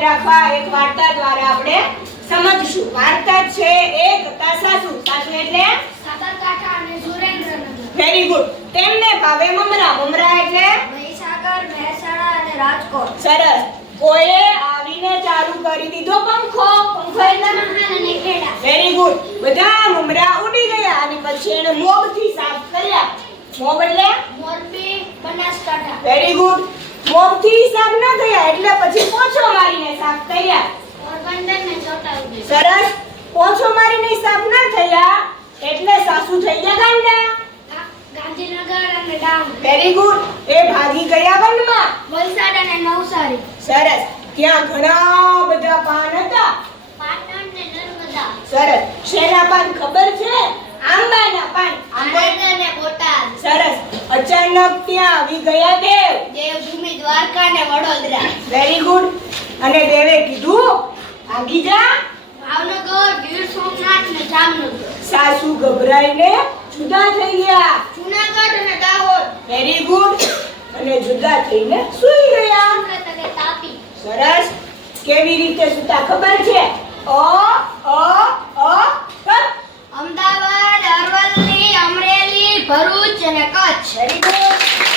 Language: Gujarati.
યાદ રાખવા એક વાર્તા દ્વારા આપણે સમજશું. વાર્તા છે એક હતા સાસુ સાસુ એટલે? સાબરકાંઠા અને સુરેન્દ્રનગર. વેરી ગુડ તેમને ભાવે મમરા. મમરા એટલે? મહીસાગર મહેસાણા અને રાજકોટ. સરસ. કોઈએ આવીને ચાલુ કરી દીધો પંખો? પંખો એટલે મહાન અને ખેડા વેરી ગુડ બધા મમરા ઉડી ગયા અને પછી એને મોગથી સાફ કર્યા. મોગ એટલે? મોરબી બનાસકાંઠા. વેરી ગુડ મોગથી સાફ ન થયા એટલે પછી પોછો મારીને સાફ કર્યા. પોરબંદર ને છોટાઉદેપુર સરસ. પોછો મારીને સાફ ના થયા એટલે સાસુ થઈ ગયા ગાંડા. ગાંધીનગર અને ડાંગ. વેરી ગુડ એ ભાગી ગયા વનમાં. વલસાડ અને નવસારી. સરસ. ત્યાં ઘણા બધા પાન હતા. પાટણ ને નર્મદા. સરસ. શેના પાન ખબર છે? આંબાના પાન. આંબા અને બોટાદ. સરસ. અચાનક ત્યાં આવી ગયા દેવ. દેવભૂમિ દ્વારકા ને વડોદરા. વેરી ગુડ અને દેવે કીધું ભાગી જા. ભાવનગર ગીર સોમનાથ ને જામનગર. સાસુ ગભરાઈને જુદા થઈ ગયા. જુનાગઢ અને દાહોદ. વેરી ગુડ અને જુદા થઈને સુઈ ગયા. તાપી. સરસ. કેવી રીતે સૂતા ખબર છે? અ અ ઓ અમદાવાદ અરવલ્લી અમરેલી ભરૂચ અને કચ્છ. Very good